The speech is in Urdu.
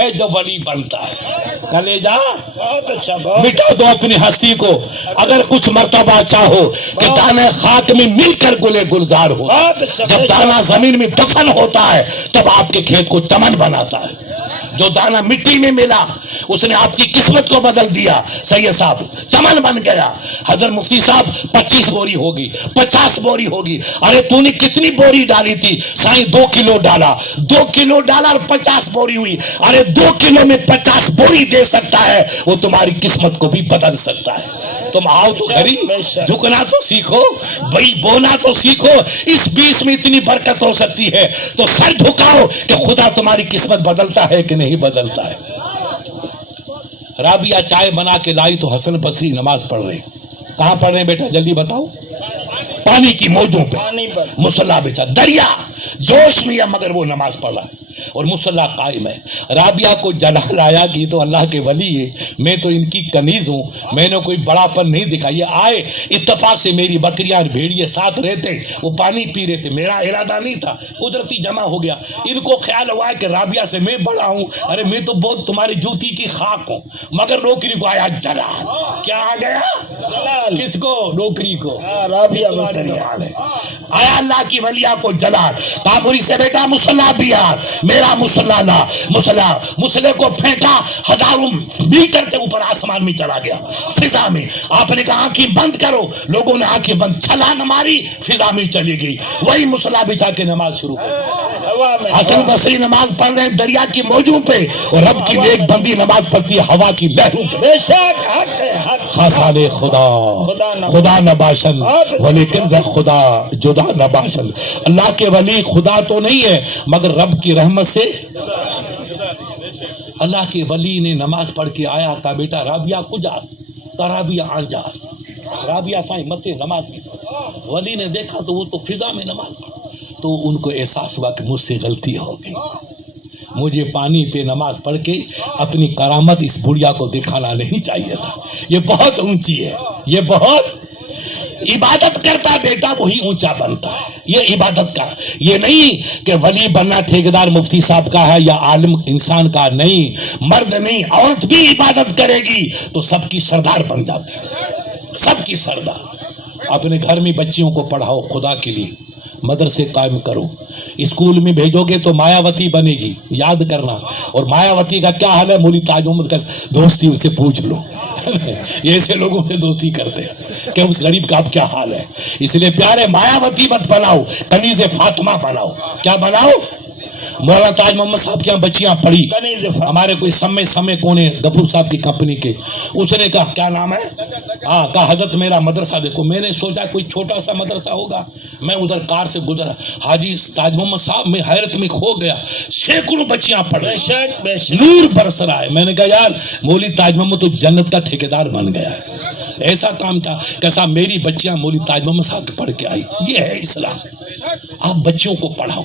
ہے جو ولی بنتا ہے. کلیجا بہت اچھا. مٹا دو اپنی ہستی کو. اگر کچھ مرتبہ چاہو کہ دانا خاک میں مل کر گلے گلزار ہو. جب دانا زمین میں دفن ہوتا ہے تب آپ کے کھیت کو چمن بناتا ہے. جو دانا مٹی میں ملا اس نے آپ کی قسمت کو بدل دیا. سید صاحب چمن بن گیا. حضرت مفتی صاحب 25 بوری ہوگی, 50 بوری ہوگی. ارے تو نے کتنی بوری ڈالی تھی؟ سائیں 2 کلو ڈالا. 2 کلو ڈالا اور 50 بوری ہوئی. ارے 2 کلو میں 50 بوری دے سکتا ہے, وہ تمہاری قسمت کو بھی بدل سکتا ہے. تم آؤ تو خری, جھکنا تو سیکھو بھائی, بونا تو سیکھو. اس 20 میں اتنی برکت ہو سکتی ہے تو سر جھکاؤ کہ خدا تمہاری قسمت بدلتا ہے کہ نہیں بدلتا ہے. رابعہ چائے بنا کے لائی تو حسن بصری نماز پڑھ رہے. کہاں پڑھ رہے بیٹا جلدی بتاؤ؟ پانی کی موجوں پہ مصلی بچا, دریا جوش میں ہے مگر وہ نماز پڑھ رہا ہے اور مصلی قائم ہے. رابعہ کو جلال آیا کہ یہ تو اللہ کے ولی ہے, میں تو ان کی کنیز ہوں, میں نے کوئی بڑا پن نہیں دکھا. یہ آئے اتفاق سے, میری بکریاں اور بھیڑیے ساتھ رہتے, وہ پانی پی رہے تھے. میرا ارادہ نہیں تھا, قدرتی جمع ہو گیا. ان کو خیال ہوا کہ رابعہ سے میں بڑا ہوں. ارے میں تو بہت تمہاری جوتی کی خاک ہوں, مگر نوکری کو آیا جلال. کیا آ گیا؟ جلال. کس کو؟ نوکری کو. رابعہ آیا اللہ کی ولیہ کو جلال. کاموری سے بیٹا مصلی بیار, میرا مصلی لا. مصلی کو پھینکا, 1000 میٹر کے اوپر آسمان میں چلا گیا, فضا میں. آپ نے کہا آنکھیں بند کرو, لوگوں نے آنکھیں بند, چھلانگ ماری, فضا میں چلی گئی. وہی مصلی بچھا کے نماز شروع کر. حسن بصری نماز پڑھ رہے ہیں دریا کی موجوں پہ, اور رب کی نیک بندی نماز پڑھتی ہے ہوا کی لہروں پہ. بے شک حق ہے, حق. خاصان خدا نباشن ولیکن خدا جدا نباشن. اللہ کے ولی خدا تو نہیں ہے مگر رب کی رحمت سے. اللہ کے ولی نے نماز پڑھ کے آیا, کہا بیٹا رابعہ کجا؟ رابعہ آنجاز. رابعہ سائیں متے نماز کی. ولی نے دیکھا تو وہ تو فضا میں نماز پڑھا, تو ان کو احساس ہوا کہ مجھ سے غلطی ہو گئی. مجھے پانی پہ نماز پڑھ کے اپنی کرامت اس بڑھیا کو دکھانا نہیں چاہیے تھا. یہ بہت اونچی ہے, یہ بہت عبادت کرتا ہے بیٹا وہی اونچا بنتا ہے. یہ عبادت کا, یہ نہیں کہ ولی بننا ٹھیکیدار مفتی صاحب کا ہے یا عالم انسان کا. نہیں, مرد نہیں عورت بھی عبادت کرے گی تو سب کی سردار بن جاتی ہے, سب کی سردار. اپنے گھر میں بچیوں کو پڑھاؤ خدا کے لیے, مدرسے قائم کرو. اسکول میں بھیجو گے تو مایاوتی بنے گی, یاد کرنا. اور مایاوتی کا کیا حال ہے, مولی تاج محمد کا دوستی ان سے پوچھ لو. یہ ایسے لوگوں سے دوستی کرتے ہیں کہ اس غریب کا اب کیا حال ہے. اس لیے پیارے مایاوتی مت بناؤ, کنیز فاطمہ بناؤ. کیا بناؤ؟ مولانا تاج محمد صاحب کے یہاں بچیاں پڑھی, ہمارے کوئی سمے کونے غفور صاحب کی کمپنی کے. اس نے کہا کیا نام ہے؟ کہا حضرت میرا مدرسہ دیکھو. میں نے سوچا کوئی چھوٹا سا مدرسہ ہوگا. میں ادھر کار سے گزرا, حاجی تاج محمد صاحب میں حیرت میں کھو گیا, سینکڑوں بچیاں پڑھ رہے, نور برس رہا ہے. میں نے کہا یار مولی تاج محمد تو جنت کا ٹھیکیدار بن گیا ہے. ایسا کام تھا کیسا, میری بچیاں مولی تاج محمد صاحب کے پڑھ کے آئی. یہ ہے اسلام. آپ بچیوں کو پڑھاؤ.